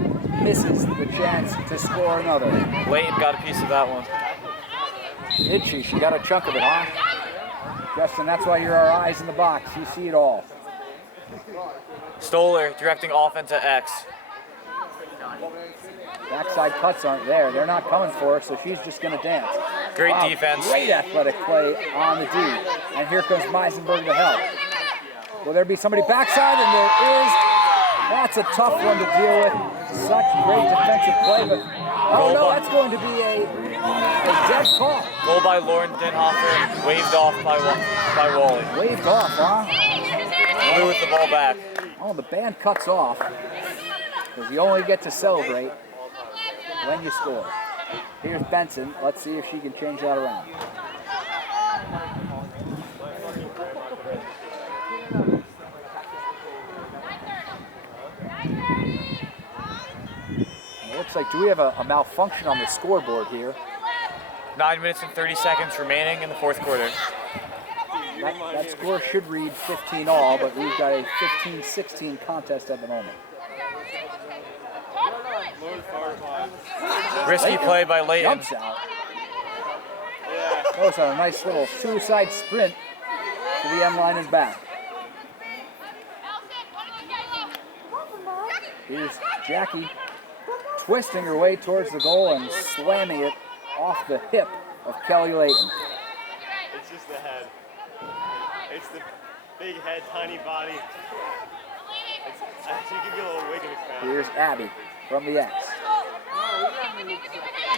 misses the chance to score another. Layton got a piece of that one. Did she? She got a chunk of it, huh? Justin, that's why you're our eyes in the box. You see it all. Stoller directing offense at X. Backside cuts aren't there. They're not coming for her, so she's just going to dance. Great Wow, defense. Great athletic play on the D. And here comes Meisenberg to help. Will there be somebody backside? And there is. That's a tough one to deal with. Such great defensive play, but oh no, that's going to be a dead call. Goal by Lauren Dinhofer, waved off by Wally. Waved off, huh? Blue with the ball back. Oh, the band cuts off because you only get to celebrate when you score. Here's Benson. Let's see if she can change that around. It looks like, do we have a malfunction on the scoreboard here? 9 minutes and 30 seconds remaining in the fourth quarter. That score should read 15-all, but we've got a 15-16 contest at the moment. Risky play by Layton. Jumps out. Goes on a nice little suicide sprint to the end line and back. Here's Jackie twisting her way towards the goal and slamming it off the hip of Kelly Layton. It's just the head. It's the big head, tiny body. She give you a little wig in his mouth. Here's Abby from the X.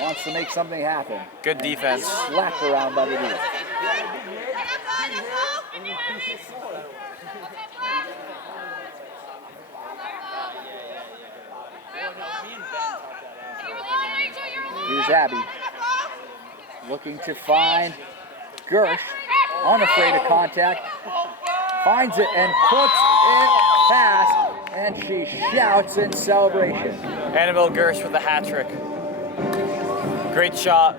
Wants to make something happen. Good defense. Slapped around by the D. Here's Abby. Looking to find Gersh. Unafraid of contact. Finds it and puts it past. And she shouts in celebration. Annabelle Gersh with the hat trick. Great shot.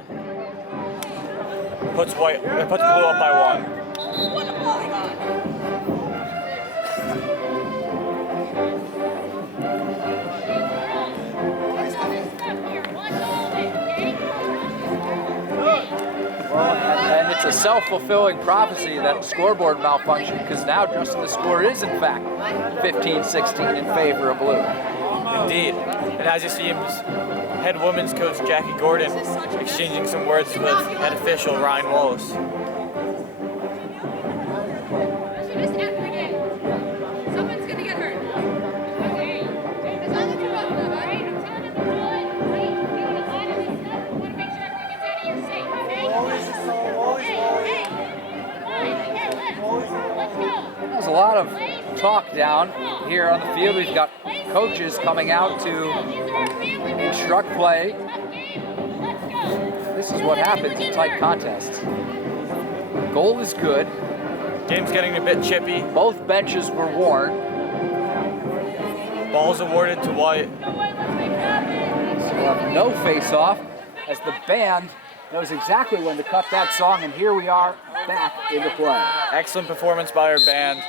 Puts Blue up by 1. And it's a self-fulfilling prophecy, that scoreboard malfunction, because now, Justin, the score is, in fact, 15-16 in favor of Blue. Indeed. And as you see, head women's coach Jackie Gordon exchanging some words with head official Ryan Wallace. Someone's gonna get hurt. Okay. As long as you're both good, all right? I'm telling you, we're good. Right? Get on the line and stuff. We want to make sure everyone gets out of here safe, okay? Let's go. There's a lot of talk down here on the field. We've got coaches coming out to instruct play. This is what happens in tight contests. Goal is good. Game's getting a bit chippy. Both benches were worn. Ball's awarded to White. So we'll have no face-off. as the band knows exactly when to cut that song, and here we are back into play. Excellent performance by our band.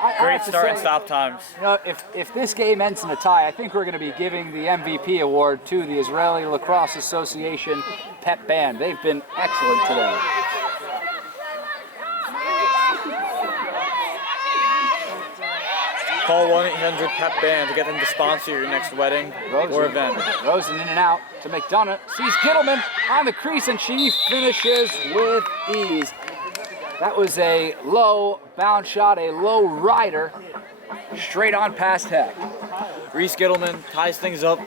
I Great have to start and say, stop times. You know, if this game ends in a tie, I think we're going to be giving the MVP award to the Israeli Lacrosse Association Pep Band. They've been excellent today. Call 1-800-PEP-BAND to get them to sponsor your next wedding or event. Rosen in and out to McDonough. Sees Gittleman on the crease, and she finishes with ease. That was a low bound shot, a low rider, straight on past Heck. Reese Gittleman ties things up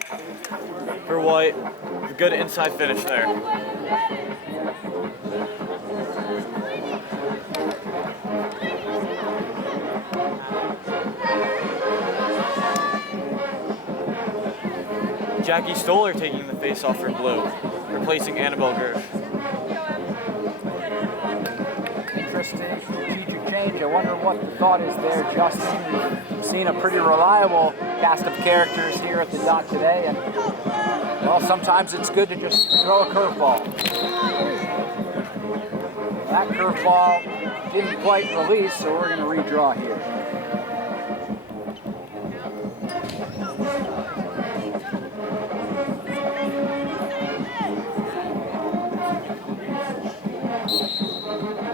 for White. A good inside finish there. Jackie Stoller taking the face-off for Blue, replacing Annabelle Gersh. Interesting strategic change. I wonder what the thought is there, Justin. We've seen a pretty reliable cast of characters here at the dot today, and well, sometimes it's good to just throw a curveball. That curveball didn't quite release, so we're going to redraw here.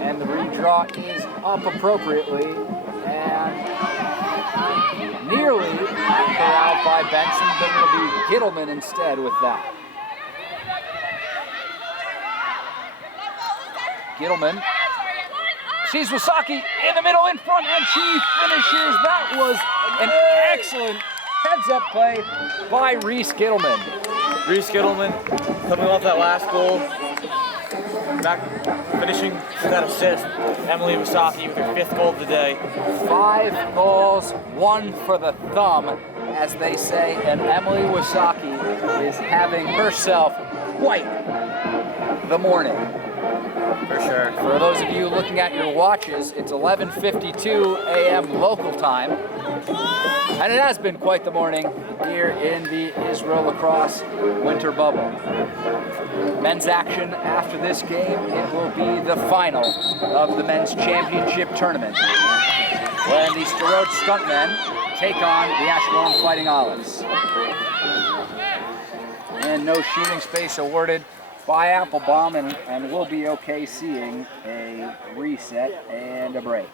And the redraw is up appropriately and nearly corralled by Benson, but it'll be Gittleman instead with that. Gittleman sees Wasaki in the middle in front, and she finishes. That was an excellent heads-up play by Reese Gittleman. Reese Gittleman coming off that last goal. Back finishing that assist. Emily Wasaki with her 5th goal of the day. 5 goals, 1 for the thumb, as they say, and Emily Wasaki is having herself quite the morning. For sure. For those of you looking at your watches, it's 11:52 a.m. local time, and it has been quite the morning here in the Israel Lacrosse winter bubble. Men's action after this game, it will be the final of the men's championship tournament, when the Sderot Stuntmen take on the Ashkelon Fighting Olives. And no shooting space awarded by Applebaum, and we'll be okay seeing a reset and a break.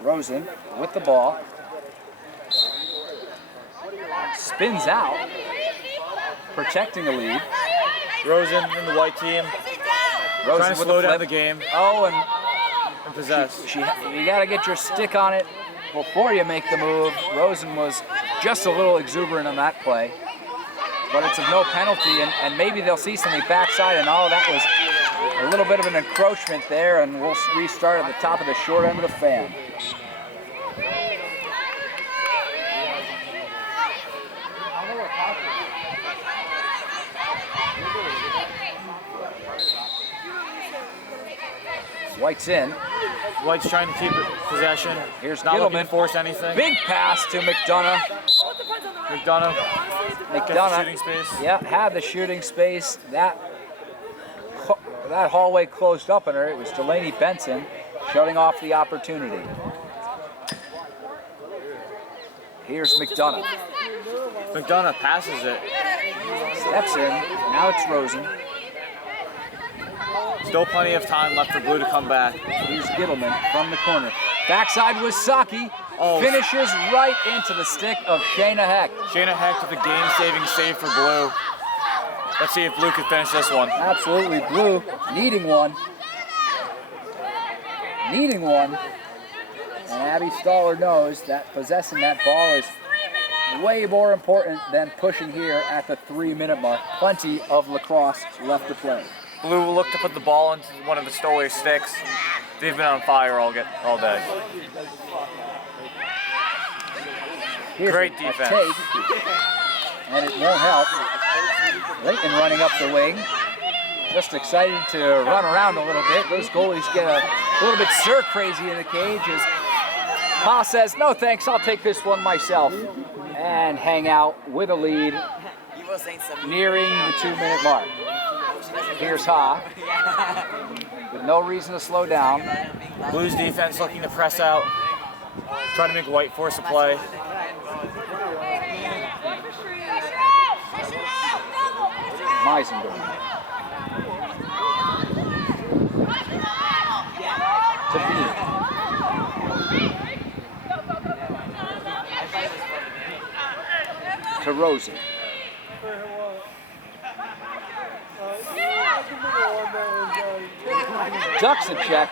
Rosen with the ball. Spins out, protecting a lead. Rosen in the white team. Rosen Trying to with slow the down flip. the game Oh, and and possess. you got to get your stick on it before you make the move. Rosen was just a little exuberant on that play, but it's of no penalty, and maybe they'll see something backside, and all that was a little bit of an encroachment there, and we'll restart at the top of the short end of the fan. White's in. White's trying to keep possession. Here's Not looking Gittleman. to force anything. Big pass to McDonough. McDonough gets the shooting space. Yeah, had the shooting space. That hallway closed up on her. It was Delaney Benson shutting off the opportunity. Here's McDonough. McDonough passes it. Steps in. Now it's Rosen. Still plenty of time left for Blue to come back. Here's Gittleman from the corner. Backside was Saki. Oh. Finishes right into the stick of Shayna Heck. Shayna Heck with a game-saving save for Blue. Let's see if Blue can finish this one. Absolutely Blue, needing one. Needing one. And Abby Stoller knows that possessing that ball is way more important than pushing here at the 3-minute mark. Plenty of lacrosse left to play. Blue will look to put the ball into one of the Stoller sticks. They've been on fire all day. Here's Great a defense. take, and it won't help. Leighton running up the wing. Just excited to run around a little bit. Those goalies get a little bit stir crazy in the cage as Pa says, no thanks, I'll take this one myself. And hang out with a lead nearing the 2-minute mark. Here's Ha, with no reason to slow down. Blues defense looking to press out, try to make White force a play. Meisenberg. To Bean. To Rosen. Ducks a check.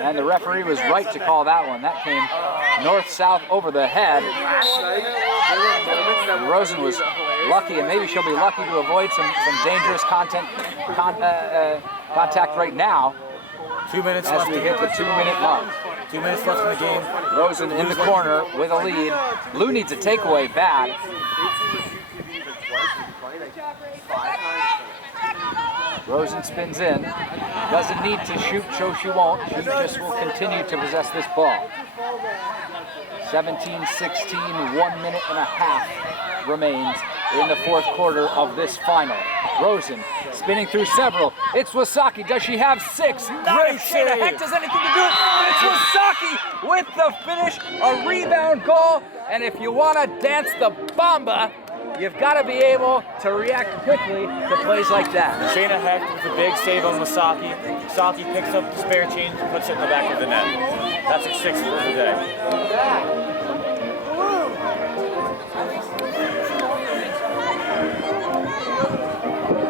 And the referee was right to call that one. That came north-south over the head. Rosen was lucky, and maybe she'll be lucky to avoid some dangerous contact right now. 2 minutes as left. we hit the 2-minute mark. 2 minutes left in the game. Rosen in the corner with a lead. Blue needs a takeaway bad. Rosen spins in. Doesn't need to shoot, so she won't. She just will continue to possess this ball. 17-16, 1 minute and a half remains in the fourth quarter of this final. Rosen spinning through several. It's Wasaki. Does she have 6? Great save. The heck does anything to do it. It's Wasaki with the finish, a rebound goal. And if you want to dance the Bamba, you've got to be able to react quickly to plays like that. Shayna Hecht with a big save on Wasaki. Wasaki picks up the spare change and puts it in the back of the net. That's a 6th for the day.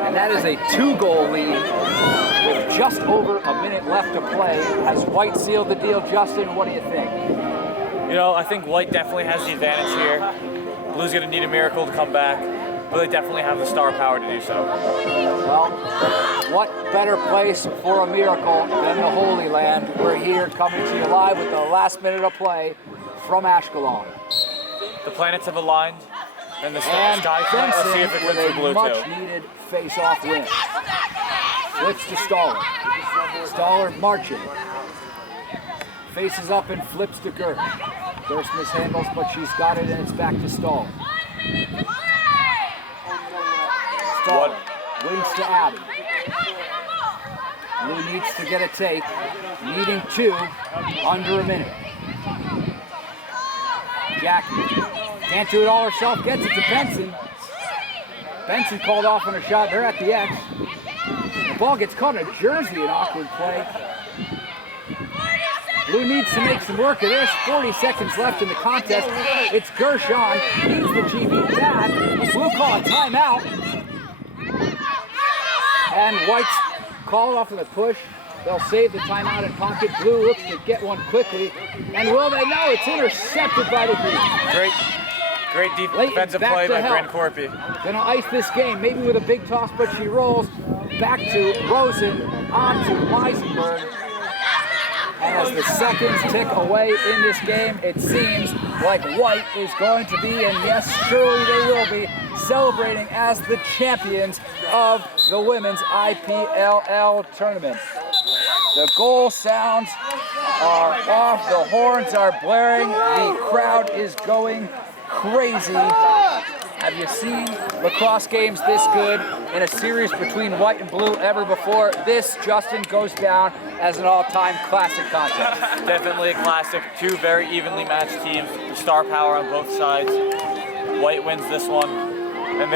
And that is a 2-goal lead with just over a minute left to play. Has White sealed the deal? Justin, what do you think? You know, I think White definitely has the advantage here. Blue's going to need a miracle to come back, but they definitely have the star power to do so. Well, what better place for a miracle than the Holy Land? We're here coming to you live with the last minute of play from Ashkelon. The planets have aligned, and the And sky let's see if it with fits for a Blue much too. needed face-off win. Flips to Stoller. Stoller marching. Faces up and flips to Gerst. Gerst mishandles, but she's got it, and it's back to Stoller. Stoller wings to Abby. Blue needs to get a take, needing 2 under a minute. Jackie can't do it all herself, gets it to Benson. Benson called off on a shot, they're at the X. The ball gets caught in a jersey, an awkward play. Blue needs to make some work of this. 40 seconds left in the contest. It's Gershon, needs the GB bad. Blue call a timeout. And White's called off of the push. They'll save the timeout in pocket. Blue looks to get one quickly. And will they? No, it's intercepted by the Green. Great defensive play by Bryn Corpy. Gonna ice this game, maybe with a big toss, but she rolls back to Rosen, on to Meisenberg. And as the seconds tick away in this game, it seems like White is going to be, and yes, surely they will be, celebrating as the champions of the women's IPLL tournament. The goal sounds are off, the horns are blaring, the crowd is going crazy. Have you seen lacrosse games this good in a series between White and Blue ever before? This, Justin, goes down as an all-time classic contest. Definitely a classic. 2 very evenly matched teams. Star power on both sides. White wins this one, and